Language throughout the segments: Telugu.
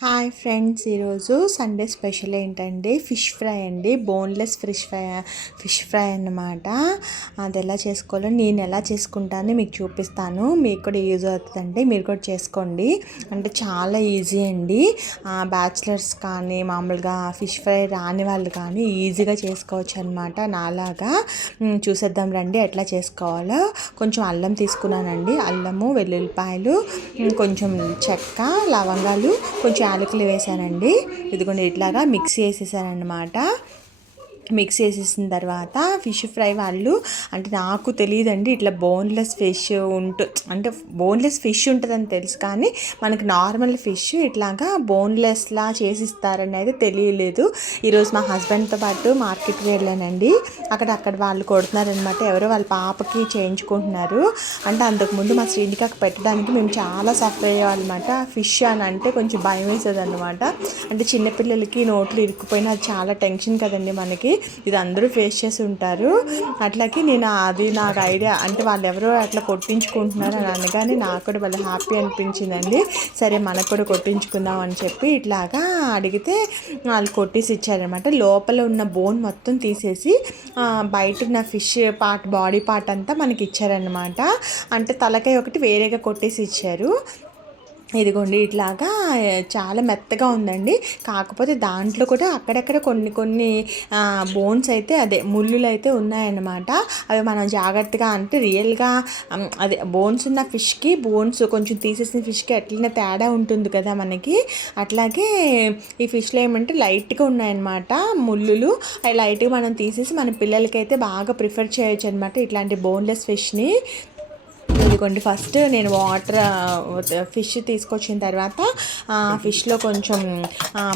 హాయ్ ఫ్రెండ్స్, ఈరోజు సండే స్పెషల్ ఏంటంటే ఫిష్ ఫ్రై అండి. బోన్లెస్ ఫిష్ ఫ్రై అన్నమాట. అది ఎలా చేసుకోవాలో నేను ఎలా చేసుకుంటానో మీకు చూపిస్తాను. మీకు కూడా యూజ్ అవుతుందండి, మీరు కూడా చేసుకోండి. అంటే చాలా ఈజీ అండి. బ్యాచిలర్స్ కానీ మామూలుగా ఫిష్ ఫ్రై రాని వాళ్ళు కానీ ఈజీగా చేసుకోవచ్చు అనమాట. నాలాగా చూసేద్దాం రండి ఎట్లా చేసుకోవాలో. కొంచెం అల్లం తీసుకున్నానండి, అల్లము, వెల్లుల్లిపాయలు, కొంచెం చెక్క, లవంగాలు, కొంచెం యాలకులు వేసానండి. ఇదిగోండి ఇట్లాగా మిక్సీ వేసేసానమాట. మిక్స్ చేసేసిన తర్వాత ఫిష్ ఫ్రై వాళ్ళు అంటే నాకు తెలియదండి ఇట్లా బోన్లెస్ ఫిష్ అంటే బోన్లెస్ ఫిష్ ఉంటుందని తెలుసు, కానీ మనకి నార్మల్ ఫిష్ ఇట్లాగా బోన్లెస్లా చేసిస్తారని అయితే తెలియలేదు. ఈరోజు మా హస్బెండ్తో పాటు మార్కెట్కి వెళ్ళానండి. అక్కడ వాళ్ళు కొడుతున్నారనమాట. ఎవరో వాళ్ళ పాపకి చేయించుకుంటున్నారు. అంటే అంతకుముందు మా శ్రీనికకు పెట్టడానికి మేము చాలా సఫర్ అయ్యేవాళ్ళమాట. ఫిష్ అని అంటే కొంచెం భయం వేసేది అనమాట. అంటే చిన్నపిల్లలకి నోట్లు ఇరుక్కుపోయినా అది చాలా టెన్షన్ కదండి మనకి. ఇది అందరూ ఫేస్ చేసి ఉంటారు. అట్లాగే నాకు ఐడియా అంటే వాళ్ళు ఎవరో అట్లా కొట్టించుకుంటున్నారు అని అనగానే నాకు కూడా వాళ్ళ హ్యాపీ అనిపించిందండి. సరే మనకు కూడా కొట్టించుకుందాం అని చెప్పి ఇట్లాగా అడిగితే వాళ్ళు కొట్టేసి ఇచ్చారనమాట. లోపల ఉన్న బోన్ మొత్తం తీసేసి బయట ఉన్న ఫిష్ బాడీ పార్ట్ అంతా మనకి ఇచ్చారనమాట. అంటే తలకాయ ఒకటి వేరేగా కొట్టేసి ఇచ్చారు. ఇదిగోండి ఇట్లాగా చాలా మెత్తగా ఉందండి. కాకపోతే దాంట్లో కూడా అక్కడక్కడ కొన్ని బోన్స్ అయితే ముళ్ళులు అయితే ఉన్నాయన్నమాట. అవి మనం జాగ్రత్తగా అంటే రియల్గా బోన్స్ ఉన్న ఫిష్కి బోన్స్ కొంచెం తీసేసిన ఫిష్కి ఎట్లనే తేడా ఉంటుంది కదా మనకి. అట్లాగే ఈ ఫిష్లో ఏమంటే లైట్గా ఉన్నాయన్నమాట ముళ్ళులు. అవి లైట్గా మనం తీసేసి మన పిల్లలకైతే బాగా ప్రిఫర్ చేయొచ్చు అనమాట ఇట్లాంటి బోన్లెస్ ఫిష్ని. ఇదిగోండి ఫస్ట్ నేను ఫిష్ తీసుకొచ్చిన తర్వాత ఫిష్లో కొంచెం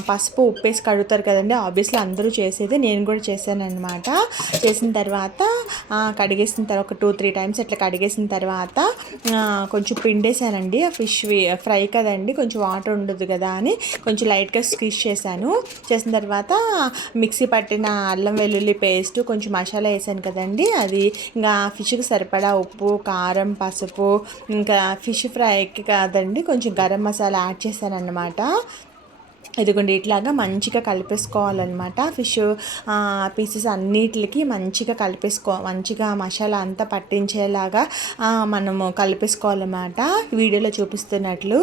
పసుపు ఉప్పేసి కడుగుతారు కదండి. ఆబ్వియస్లీ అందరూ చేసేది, నేను కూడా చేశాను అనమాట. చేసిన తర్వాత కడిగేసిన తర్వాత ఒక 2-3 టైమ్స్ అట్లా కడిగేసిన తర్వాత కొంచెం పిండేసానండి. ఫిష్ ఫ్రై కదండి, కొంచెం వాటర్ ఉండదు కదా అని కొంచెం లైట్గా స్క్విష్ చేశాను. చేసిన తర్వాత మిక్సీ పట్టిన అల్లం వెల్లుల్లి పేస్ట్, కొంచెం మసాలా వేసాను కదండి, అది ఇంకా ఫిష్కి సరిపడా ఉప్పు, కారం, పసుపు, ఇంకా ఫిష్ ఫ్రైకి కాదండి కొంచెం గరం మసాలా యాడ్ చేశాను అన్నమాట. ఇదిగోండి ఇట్లాగా మంచిగా కలిపేసుకోవాలన్నమాట. ఫిష్ పీసెస్ అన్నిటికి మంచిగా మంచిగా మసాలా అంతా పట్టించేలాగా మనము కలిపేసుకోవాలన్నమాట వీడియోలో చూపిస్తున్నట్లు.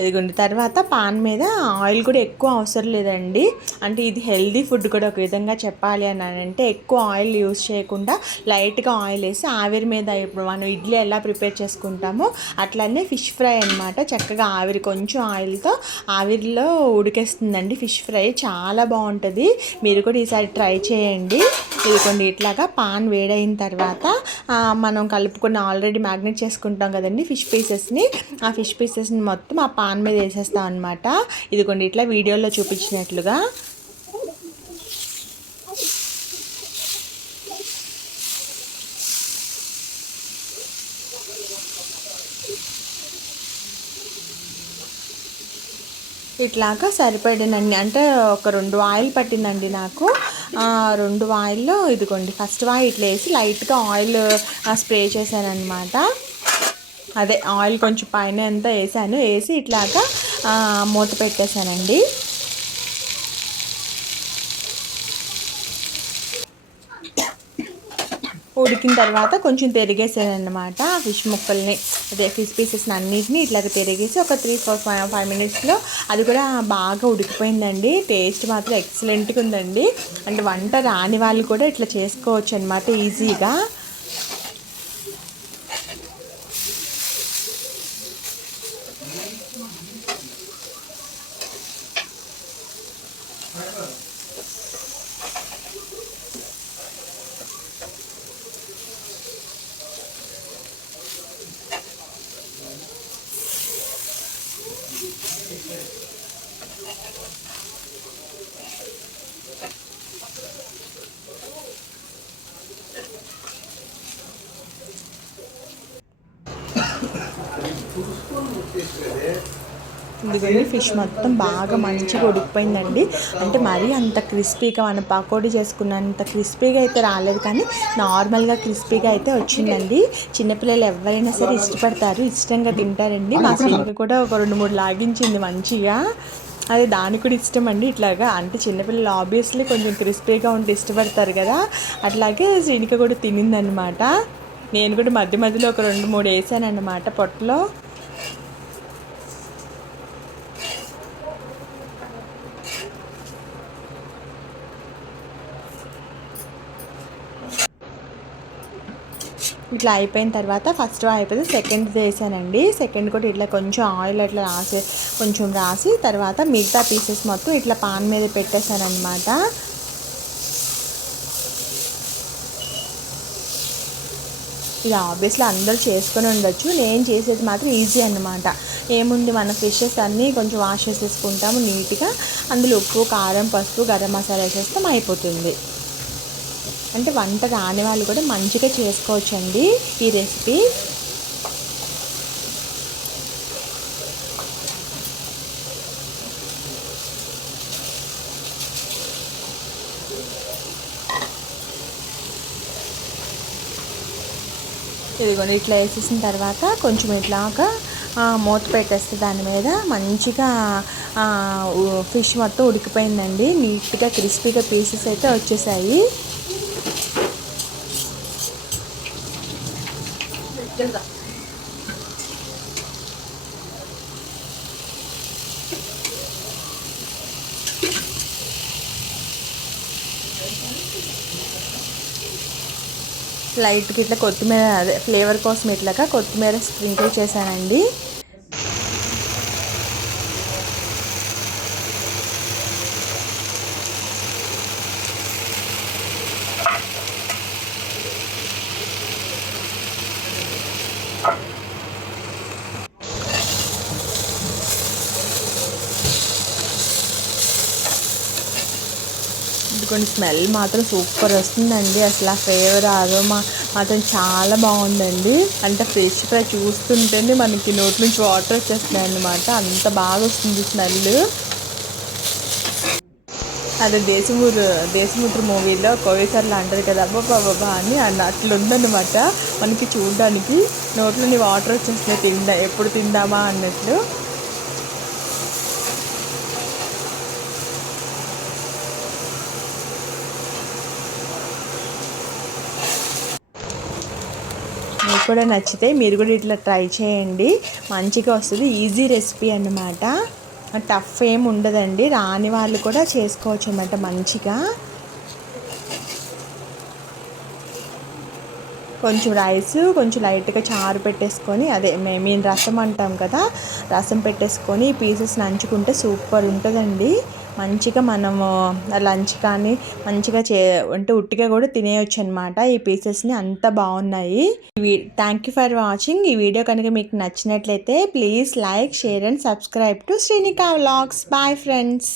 ఇదిగోండి తర్వాత పాన్ మీద ఆయిల్ కూడా ఎక్కువ అవసరం లేదండి. అంటే ఇది హెల్దీ ఫుడ్ కూడా ఒక విధంగా చెప్పాలి అని అంటే ఎక్కువ ఆయిల్ యూస్ చేయకుండా లైట్గా ఆయిల్ వేసి ఆవిరి మీద ఇప్పుడు మనం ఇడ్లీ ఎలా ప్రిపేర్ చేసుకుంటామో అట్లనే ఫిష్ ఫ్రై అనమాట. చక్కగా కొంచెం ఆయిల్తో ఆవిరిలో ఉడికేస్తుందండి ఫిష్ ఫ్రై. చాలా బాగుంటుంది, మీరు కూడా ఈసారి ట్రై చేయండి. ఇదిగోండి ఇట్లాగా పాన్ వేడైన తర్వాత మనం కలుపుకొని ఆల్రెడీ మ్యాగ్నేట్ చేసుకుంటాం కదండి ఫిష్ పీసెస్ని. ఆ ఫిష్ పీసెస్ని మొత్తం ఆ పాన్ మీద వేసేస్తాం అనమాట. ఇదిగోండి ఇట్లా వీడియోలో చూపించినట్లుగా. ఇట్లాగా సరిపడినండి, అంటే ఒక 2 ఆయిల్ పట్టిందండి నాకు. 2 ఆయిల్లో ఇదిగోండి ఫస్ట్ ఆయిల్ ఇట్లా వేసి లైట్గా ఆయిల్ స్ప్రే చేశాను అనమాట. ఆయిల్ కొంచెం పైన అంతా వేసి ఇట్లాగా మూత పెట్టేశానండి. ఉడికిన తర్వాత కొంచెం తిరిగేసాను అనమాట ఫిష్ ముక్కల్ని, ఫిష్ పీసెస్ని అన్నిటిని ఇట్లాగ తిరిగేసి ఒక 3-4-5 మినిట్స్లో అది కూడా బాగా ఉడికిపోయిందండి. టేస్ట్ మాత్రం ఎక్సలెంట్గా ఉందండి. అంటే వంట రాని వాళ్ళు కూడా ఇట్లా చేసుకోవచ్చు అనమాట ఈజీగా. ఇదిగోండి ఫిష్ మొత్తం బాగా మంచిగా ఉడికిపోయిందండి. అంటే మరీ అంత క్రిస్పీగా మనం పకోడీ చేసుకున్నంత క్రిస్పీగా అయితే రాలేదు, కానీ నార్మల్గా క్రిస్పీగా అయితే వచ్చిందండి. చిన్నపిల్లలు ఎవరైనా సరే ఇష్టపడతారు, ఇష్టంగా తింటారండి. మా శ్రీనికి కూడా ఒక 2-3 లాగించింది మంచిగా. అది దానికి కూడా ఇష్టం అండి. ఇట్లాగా అంటే చిన్నపిల్లలు ఆబ్వియస్లీ కొంచెం క్రిస్పీగా ఉంటే ఇష్టపడతారు కదా, అట్లాగే శ్రీనిక కూడా తినిందనమాట. నేను కూడా మధ్య మధ్యలో ఒక 2-3 వేసాను అన్నమాట పొట్టలో. ఇట్లా అయిపోయిన తర్వాత ఫస్ట్ అయిపోయింది, సెకండ్ వేసానండి. సెకండ్ కూడా ఇట్లా కొంచెం ఆయిల్ అట్లా రాసి తర్వాత మిగతా పీసెస్ మొత్తం ఇట్లా పాన్ మీద పెట్టేశాను అనమాట. ఇది ఆబ్వియస్లీ అందరూ చేసుకొని ఉండొచ్చు, నేను చేసేది మాత్రం ఈజీ అన్నమాట. ఏముంది, మన ఫిషెస్ అన్నీ కొంచెం వాష్ చేసేసుకుంటాము నీట్గా, అందులో ఉప్పు, కారం, పసుపు, గరం మసాలా వేసేస్తాం, అయిపోతుంది. అంటే వంట రాని వాళ్ళు కూడా మంచిగా చేసుకోవచ్చండి ఈ రెసిపీ. ఇదిగోండి ఇట్లా వేసేసిన తర్వాత కొంచెం ఇట్లాగా మూత పెట్టేస్తే దాని మీద మంచిగా ఫిష్ మొత్తం ఉడికిపోయిందండి. నీట్గా క్రిస్పీగా పీసెస్ అయితే వచ్చేసాయి. లైట్గా ఇట్లా కొత్తిమీర, అదే ఫ్లేవర్ కోసం ఇట్లాగా కొత్తిమీర స్ప్రింకిల్ చేశానండి. కొన్ని స్మెల్ మాత్రం సూపర్ వస్తుందండి. అసలు ఆ ఫ్లేవర్, అరోమా మాత్రం చాలా బాగుందండి. అంటే ఫిష్ ఫ్రై చూస్తుంటేనే మనకి నోటి నుంచి వాటర్ వచ్చేస్తున్నాయి అన్నమాట, అంత బాగా వస్తుంది స్మెల్. అదే దేశముద్ర మూవీలో కోవిసర్లు అంటారు కదా, అబ్బాబ్బా అని అట్లుందన్నమాట. మనకి చూడడానికి నోట్లోని వాటర్ వచ్చేస్తున్నాయి, ఎప్పుడు తిందామా అన్నట్లు. మీకు కూడా నచ్చితే మీరు కూడా ఇట్లా ట్రై చేయండి, మంచిగా వస్తుంది. ఈజీ రెసిపీ అన్నమాట, టఫ్ ఏమి ఉండదండి. రాని వాళ్ళు కూడా చేసుకోవచ్చు అన్నమాట మంచిగా. కొంచెం రైస్, కొంచెం లైట్గా చారు పెట్టేసుకొని, అదే మేము రసం అంటాం కదా, రసం పెట్టేసుకొని పీసెస్ నంచుకుంటే సూపర్ ఉంటుందండి. మంచిగా మనము లంచ్ కానీ మంచిగా అంటే ఉట్టిగా కూడా తినేయచ్చు అనమాట ఈ పీసెస్ని, అంత బాగున్నాయి. Thank you for watching. ఈ వీడియో కనుక మీకు నచ్చినట్లయితే please like, share and subscribe to Srinika vlogs. Bye friends.